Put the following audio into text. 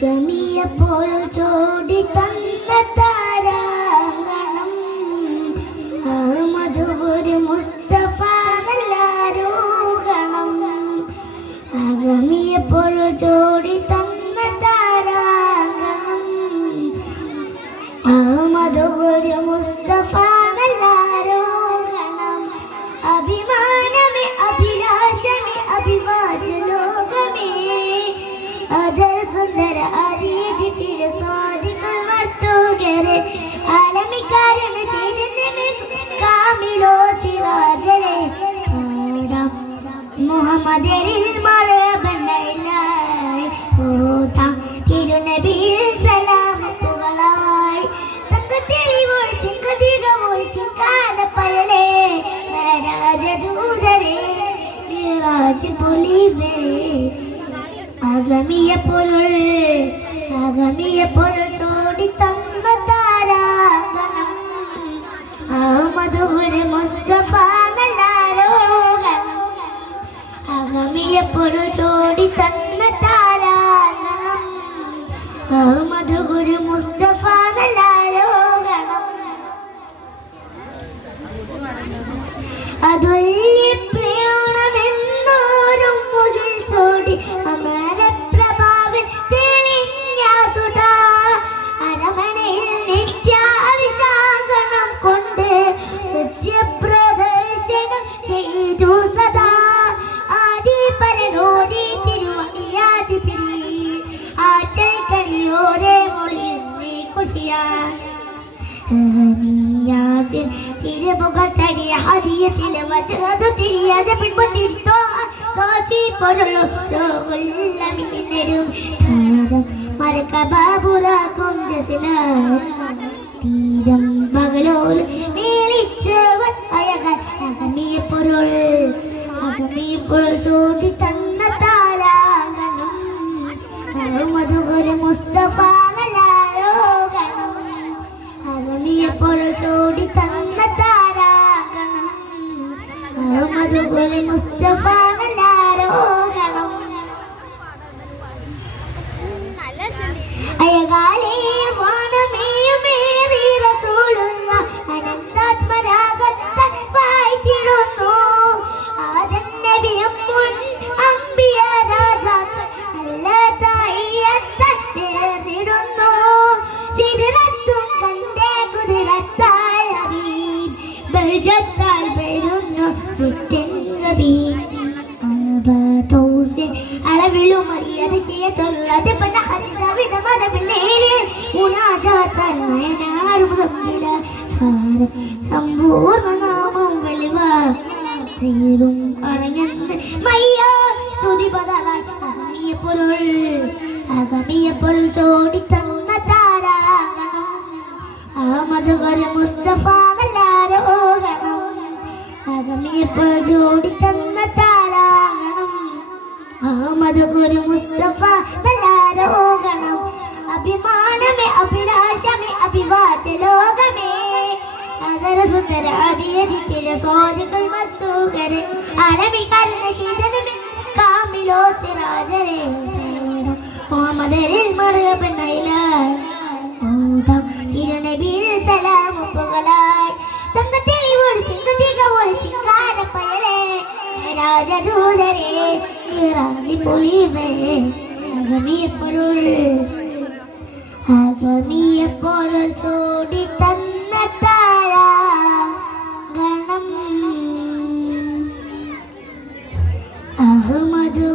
ഗമിയപ്പോൾ ചോടി തന്ന താരാങ്കണം അഹമ്മദ് മുസ്തഫ നല്ലാരോഗണം ഗമിയപ്പോൾ ചോടി തന്ന താരാങ്കണം അഹമ്മദ് മുസ്തഫ നല്ലാരോഗണം അഭിമാനമേ അഭിലാഷമേ അഭിവാചലോകമേ अजर सुंदर आदि तेरे स्वादिकुल मस्तूगरे आलमी कारण चैतन्य में कामिलो सिराजरे मुहम्मद मरे बनैलाई होता തിരുനബിയിൽ സലാം പുകളായി തങ്കത്തിരി ഒളിച്ചിങ്കതിക ഒളിച്ചിങ്കാലപ്പയലേ രാജദൂതരേ മിറാജ് പൊലിവേ ആഗമിയ പൊരുൾ ചോടി തന്ന താരാങ്കണം അഹമ്മദ് മുസ്തഫ നല്ലാരോഗണം ആഗമിയ പൊരുൾ ചോടി തന്ന താരാങ്കണം അഹമ്മദ് മുസ്തഫ നല്ലാരോഗണം അതുല്യ പ്രയാണമെന്നോരും മുകിൽ ചോടി അമര പ്രഭാവിൽ തെളിഞ്ഞ സുധാ അരമണയിൽ നിത്യാഭിഷാകണം കൊണ്ട് നൃത്യപ്രദർശനം ചെയ്തു സദാ ആദി പരനോദി തിരുവഹിയാജി പിരി ആച്ചൽക്കടിയോടെ മൊഴിയുന്നീ കുശിയാ യാസിർ തിരുമുഖ തടിയ ഹദിയത്തിൽ വജഹദു തിരിയാജ പിൻപത്തിരിത്തോ തോസി പൊരുളു രോഗുല്ലമീനരും താരം മരക്കബാബുറാക്കും ജസന തീരം പകലോൽ മേളിച്ചവൻ അയകൾ അഗമിയ പൊരുൾ ചോടി തന്ന താരാങ്കണം അഹമ്മദ് മുസ്തഫ നല്ലാരോഗണം അഗമിയ പൊരുൾ ചോടി തന്ന താരാങ്കണം അഹമ്മദ് മുസ്തഫ നല്ലാരോഗണം അയകാലേ വാനമേയുമേറി റസൂലുള്ള അനന്താത്മരാഗത്താൽ വാഴ്ത്തിടുന്നു ആദം നബിയും മുൻ അമ്പിയ രാജാക്കൾ അല്ലാഹത്താൽ നേർന്നിടുന്നു സിദ്റത്തും കണ്ടേ കുതിരത്താൽ ഹബീബ് ബർജത്താൽ വരുന്നു പുത്തൻ ഹബീബ് അളവിലും മര്യാദ പെണ്ണ ഹരിസവിധ മതപിള്ളേര് മുനാജാത്താൽ നയനാടും സമ്പൂർണ്ണ നാമം വെളിവ തീരും അണങ്ങന്ന് മയ്യോ സ്തുതി പദമായി അഗമിയ പൊരുൾ ചോടി തന്ന താരാങ്കണം അഹമ്മദ് മുസ്തഫ നല്ലാരോഗണം അഗമിയ പൊരുൾ ചോടി തന്ന താരാങ്കണം അഹമ്മദ് മുസ്തഫ നല്ലാരോഗണം അഭിമാനമേ അഭിലാഷമേ അഭിവാചലോകമേ അതര സുന്ദര ആദിയതിരെ സ്വാദികുൽ മസ്തൂഗരെ ആലമി കരുണ ചൈതന്യമേ കാമിലോ സിറാജരെ മുഹമ്മദിൽ മറബനൈലായി ഓതാം തിരുനബിയിൽ സലാം പുകളായി തങ്കത്തിൽ ഒളിച്ചിങ്കതിക ഒളിച്ചിങ്കാലപ്പയലേ രാജദൂതരേ മിറാജ് പൊലിവേ അഗമിയ പൊരുൾ ചോടി തന്ന താരാങ്കണം അഹമ്മദ്